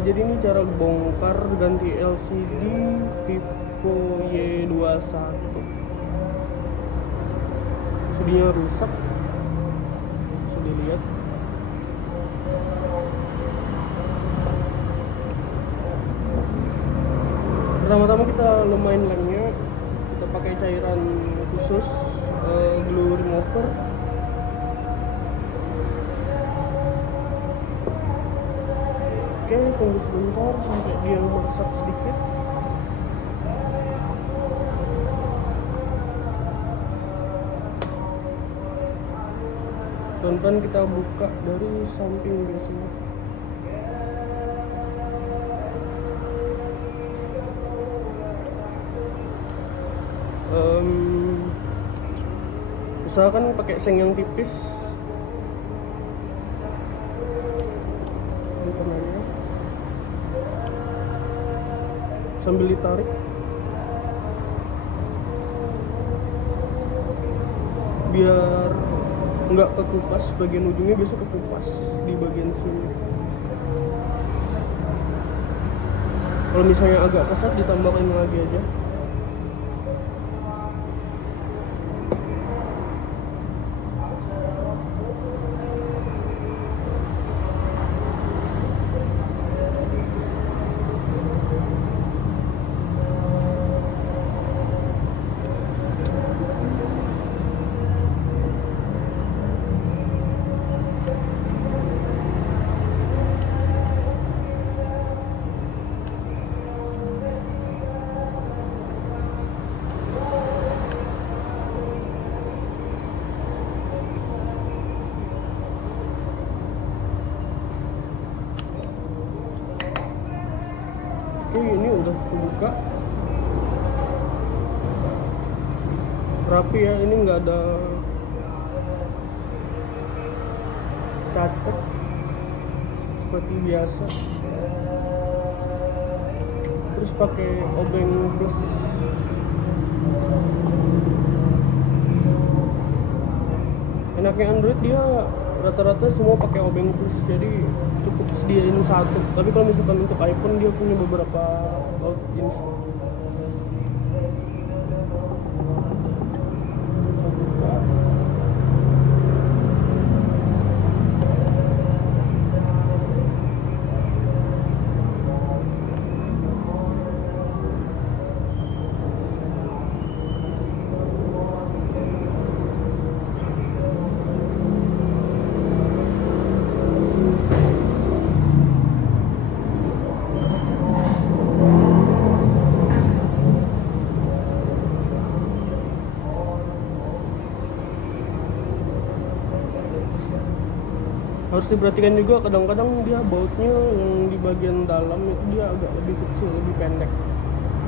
Jadi ini cara bongkar ganti LCD Vivo Y21. CD-nya rusak, bisa dilihat. Pertama-tama kita lemain lemnya, kita pakai cairan khusus, glue remover. Oke, tunggu sebentar sampai dia meresap sedikit. Pelan-pelan kita buka dari samping biasanya. Usahakan pakai seng yang tipis. Ini tengahnya. Sambil ditarik. Biar nggak kekupas bagian ujungnya, biasa kekupas di bagian sini. Kalau misalnya agak kasar ditambahkan lagi aja. Oke, ini udah kebuka rapi ya, ini nggak ada cacat seperti biasa. Terus pakai obeng plus. Enaknya Android dia rata-rata semua pakai obeng plus, jadi cukup sediain satu. Tapi kalau misalkan untuk iPhone dia punya beberapa ini. Harus diperhatikan juga, kadang-kadang dia bautnya yang di bagian dalam itu dia agak lebih kecil, lebih pendek,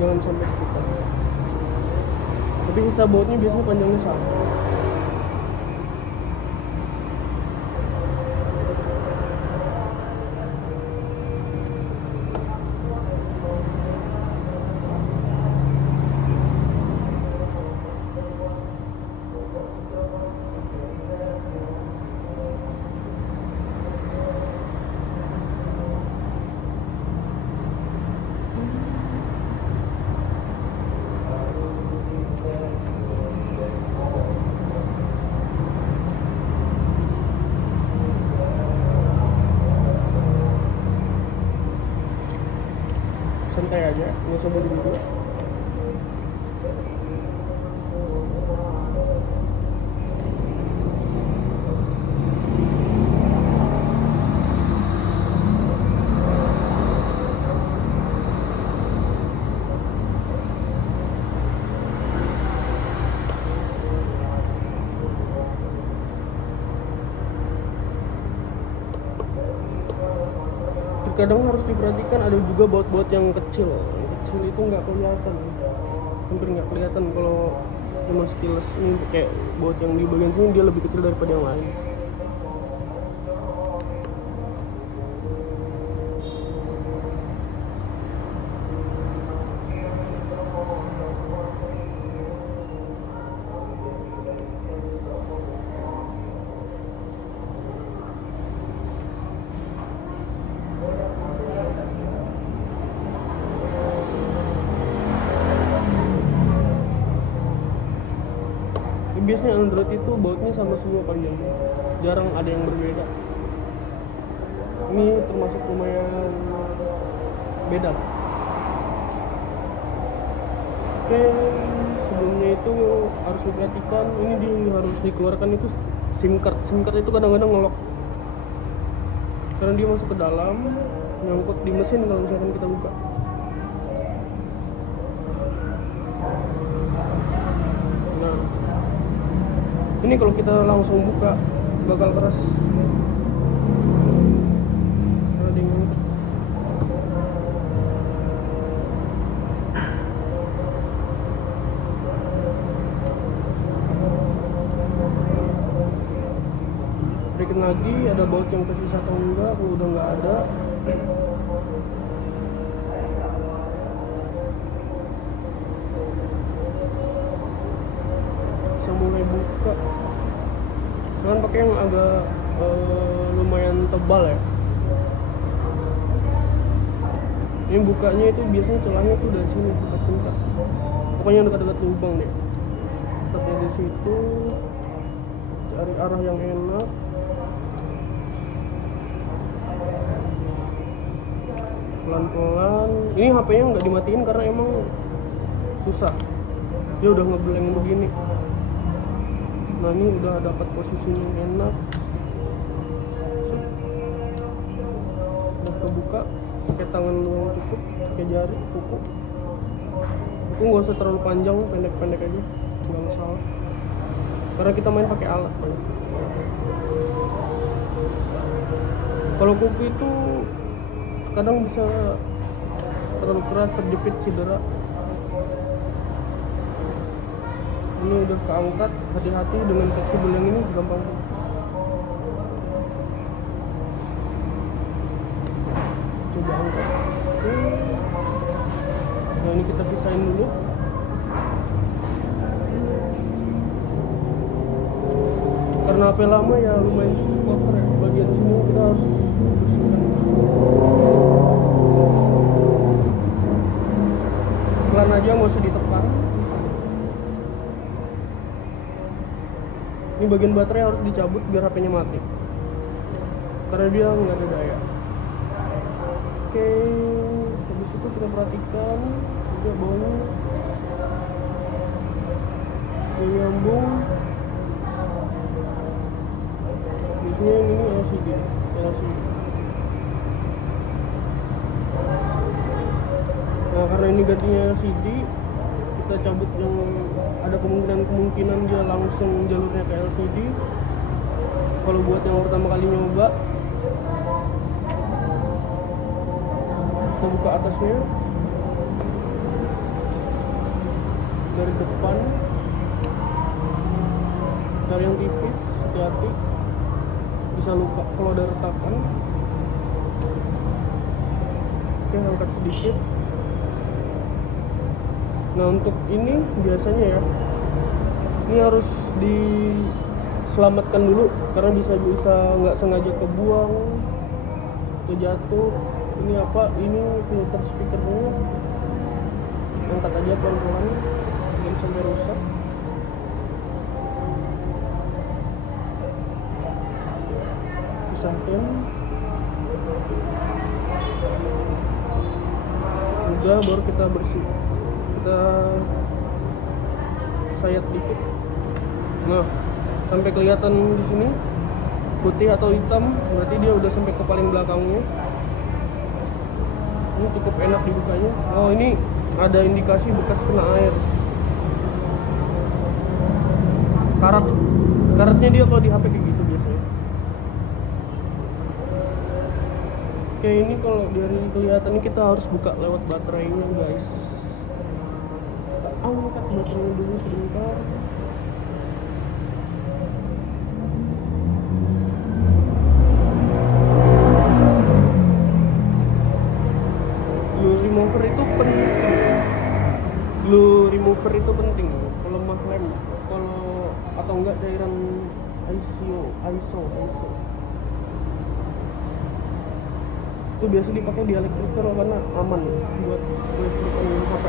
jangan sampai ketutup. Tapi sisa bautnya biasanya panjangnya sama. Santai aja, nggak usah buru-buru. Terkadang harus diperhatikan ada juga baut-baut yang kecil. Yang kecil itu nggak kelihatan, hampir nggak kelihatan kalau cuma sekilas. Ini kayak baut yang di bagian sini dia lebih kecil daripada yang lain. biasanya Android itu bautnya sama semua kalian, jarang ada yang berbeda. Ini termasuk lumayan beda lah. Oke, sebelumnya itu harus diperhatikan, ini harus dikeluarkan itu SIM card itu kadang-kadang ngelok karena dia masuk ke dalam, nyangkut di mesin kalau misalkan kita buka. Nah, ini kalau kita langsung buka bakal keras karena dia nyangkut. Berikan lagi ada baut yang tersisa atau enggak. Kalau udah nggak ada, bisa mulai buka. Sekarang pakai yang agak lumayan tebal ya. Ini bukanya itu biasanya celahnya tuh dari sini, dekat sini. Pokoknya dekat-dekat lubang deh. Startnya di situ, cari arah yang enak. Pelan-pelan. Ini HP-nya nggak dimatiin karena emang susah. Dia udah ngeblank begini. Nah, ini udah dapat posisi yang enak. Udah kebuka. Pakai tangan doang cukup, pakai jari, kuku. Kuku nggak usah terlalu panjang, pendek-pendek aja, nggak masalah. Karena kita main pakai alat banyak. Kalau kuku itu kadang bisa terlalu keras, terjepit, cedera. Ini udah keangkat, hati-hati dengan fleksibel yang ini gampang. Coba angkat. Nah, ini kita pisahin dulu. Karena HP lama ya lumayan cukup kotor ya, bagian sini kita harus bersihkan. Pelan aja, nggak usah ditekan. Ini bagian baterai harus dicabut biar HP-nya mati, karena dia nggak ada daya. Oke, habis itu kita perhatikan juga bawahnya nyambung. Biasanya yang ini LCD. Nah, karena ini gantinya LCD, kita cabut yang ada kemungkinan dia langsung jalurnya ke LCD. Kalau buat yang pertama kali nyoba, kita buka atasnya dari depan, cari yang tipis, hati-hati, bisa luka kalau ada retakan. Oke, angkat sedikit. Nah, untuk ini biasanya ya, ini harus diselamatkan dulu karena bisa nggak sengaja kebuang atau jatuh. Ini apa? Ini filter speakernya. Angkat aja pelan-pelan, jangan sampai rusak. Pisahin. Udah, baru kita bersih. Kita sayat dikit. Nah, sampai kelihatan di sini putih atau hitam, berarti dia udah sampai ke paling belakangnya. Ini cukup enak dibukanya. Oh, ini ada indikasi bekas kena air. Karatnya dia kalau di HP kayak gitu biasanya. Oke, ini kalau dari kelihatan ini kita harus buka lewat baterainya, guys. Angkat baterainya dulu sebentar. Glue remover itu penting. Pelemah lem, kalau atau enggak cairan ISO itu biasa dipakai di elektriker karena aman buat kelistrikan HP.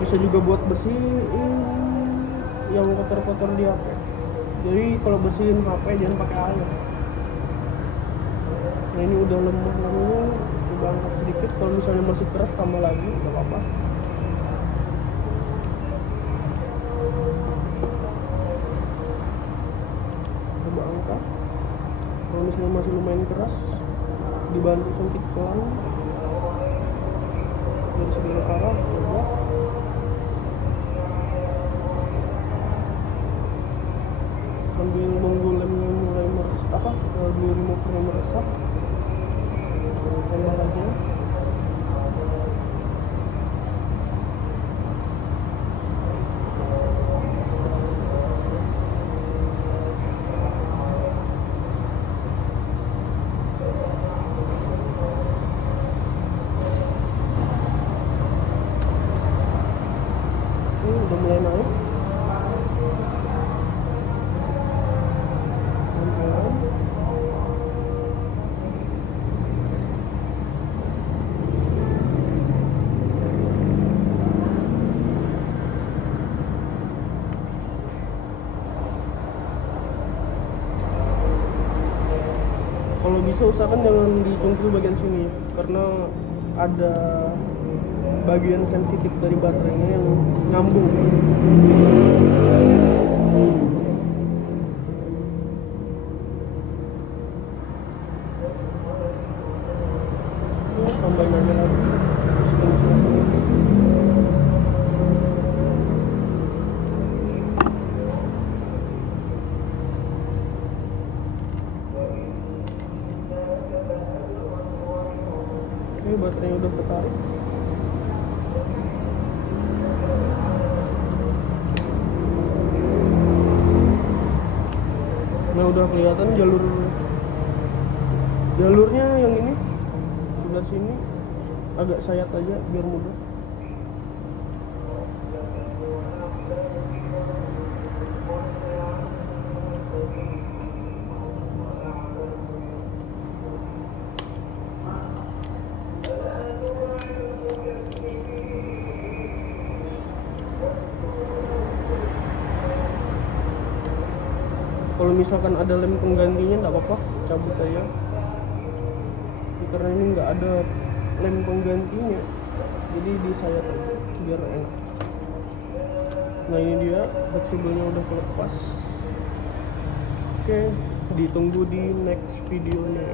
Bisa juga buat bersihin yang kotor-kotor di HP. Jadi kalau bersihin HP jangan pakai air. Nah ini udah lemah namanya, coba angkat sedikit. Kalau misalnya masih keras tambah lagi, nggak apa-apa. Coba angkat. Kalau misalnya masih lumayan keras, dibantu sengkit pelan dari segala arah. Coba sambil nunggu lemnya mulai meresap, glue removernya meresap, tambah aja. Udah mulai naik. Kalau bisa usahakan jangan dicungkil bagian sini, karena ada bagian sensitif dari baterainya yang nyambung. Ya, tambahin aja lagi. Oke, baterainya udah tertarik. Nah udah kelihatan jalurnya yang ini sebelah sini agak sayat aja biar mudah. Kalau misalkan ada lem penggantinya nggak apa-apa, cabut aja. Karena ini nggak ada lem penggantinya, jadi disayat aja biar enak. Nah ini dia, fleksibelnya udah kelepas. Oke, ditunggu di next videonya.